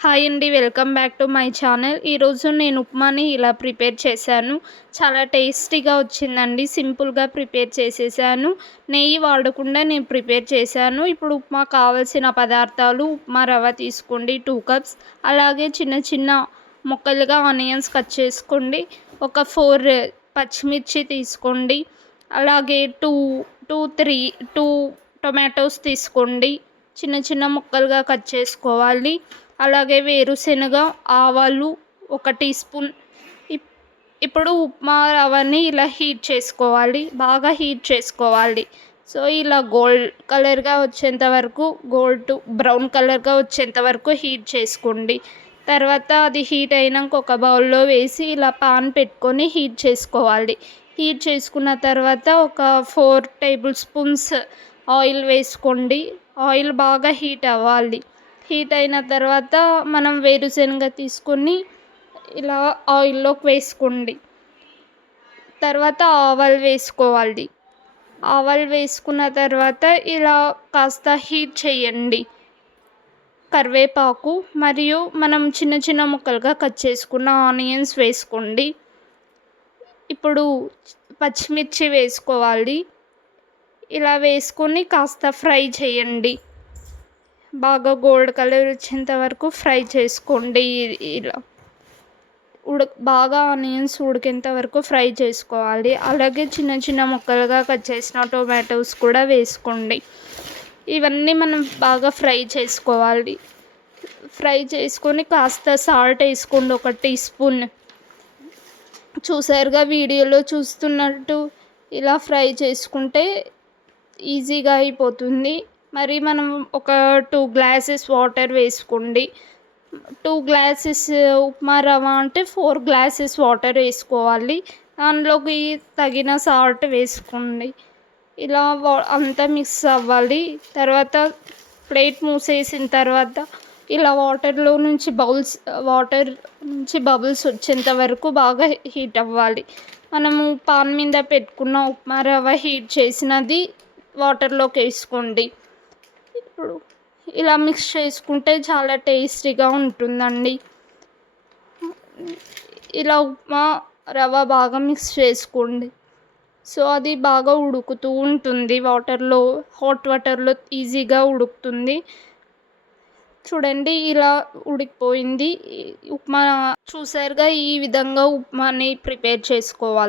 Hi అండి. Welcome back to my channel. ఈరోజు నేను ఉప్మాని ఇలా ప్రిపేర్ చేశాను. చాలా టేస్టీగా వచ్చిందండి. సింపుల్‌గా ప్రిపేర్ చేసేసాను. నెయ్యి వాడకుండా నేను ప్రిపేర్ చేశాను. ఇప్పుడు ఉప్మా కావాల్సిన పదార్థాలు: ఉప్మా రవ్వ తీసుకోండి 2 కప్స్. అలాగే చిన్న చిన్న ముక్కలుగా ఆనియన్స్ కట్ చేసుకోండి. ఒక 4 పచ్చిమిర్చి తీసుకోండి. అలాగే 2 టొమాటోస్ తీసుకోండి. చిన్న చిన్న ముక్కలుగా కట్ చేసుకోవాలి. అలాగే వేరుశెనగ, ఆవాలు 1 టీ స్పూన్. ఇప్పుడు ఉప్మా రవ్వని ఇలా హీట్ చేసుకోవాలి. బాగా హీట్ చేసుకోవాలి. సో, ఇలా గోల్డ్ కలర్‌గా వచ్చేంత వరకు, గోల్డ్ టు బ్రౌన్ కలర్‌గా వచ్చేంత వరకు హీట్ చేసుకోండి. తర్వాత అది హీట్ అయినాక ఒక బౌల్‌లో వేసి ఇలా పాన్ పెట్టుకొని హీట్ చేసుకోవాలి. హీట్ చేసుకున్న తర్వాత ఒక 4 టేబుల్ స్పూన్స్ ఆయిల్ వేసుకోండి. ఆయిల్ బాగా హీట్ అవ్వాలి. హీట్ అయిన తర్వాత మనం వేరుశెనగ తీసుకొని ఇలా ఆయిల్లోకి వేసుకోండి. తర్వాత ఆవాలు వేసుకోవాలి. ఆవాలు వేసుకున్న తర్వాత ఇలా కాస్త హీట్ చేయండి. కరివేపాకు మరియు మనం చిన్న చిన్న ముక్కలుగా కట్ చేసుకున్న ఆనియన్స్ వేసుకోండి. ఇప్పుడు పచ్చిమిర్చి వేసుకోవాలి. ఇలా వేసుకొని కాస్త ఫ్రై చేయండి. బాగా గోల్డ్ కలర్ వచ్చేంత వరకు ఫ్రై చేసుకోండి. ఇలా బాగా ఆనియన్స్ ఉడికేంత వరకు ఫ్రై చేసుకోవాలి. అలాగే చిన్న చిన్న ముక్కలుగా కట్ చేసిన టొమాటోస్ కూడా వేసుకోండి. ఇవన్నీ మనం బాగా ఫ్రై చేసుకోవాలి. ఫ్రై చేసుకొని కాస్త సాల్ట్ వేసుకోండి, 1 టీ స్పూన్. చూసారుగా వీడియోలో చూస్తున్నట్టు ఇలా ఫ్రై చేసుకుంటే ఈజీగా అయిపోతుంది. మరి మనం ఒక 2 గ్లాసెస్ వాటర్ వేసుకోండి. 2 గ్లాసెస్ ఉప్మా రవ్వ అంటే 4 గ్లాసెస్ వాటర్ వేసుకోవాలి. దానిలోకి తగిన సాల్ట్ వేసుకోండి. ఇలా అంతా మిక్స్ అవ్వాలి. తర్వాత ప్లేట్ మూసేసిన తర్వాత ఇలా వాటర్ నుంచి బబుల్స్ వచ్చేంత వరకు బాగా హీట్ అవ్వాలి. మనము పాన్ మీద పెట్టుకున్న ఉప్మా రవ్వ హీట్ చేసినది వాటర్లోకి వేసుకోండి. ఇప్పుడు ఇలా మిక్స్ చేసుకుంటే చాలా టేస్టీగా ఉంటుందండి. ఇలా ఉప్మా రవ్వ బాగా మిక్స్ చేసుకోండి. సో, అది బాగా ఉడుకుతూ ఉంటుంది. హాట్ వాటర్లో ఈజీగా ఉడుకుతుంది. చూడండి, ఇలా ఉడికిపోయింది ఉప్మా. చూసారుగా, ఈ విధంగా ఉప్మాని ప్రిపేర్ చేసుకోవాలి.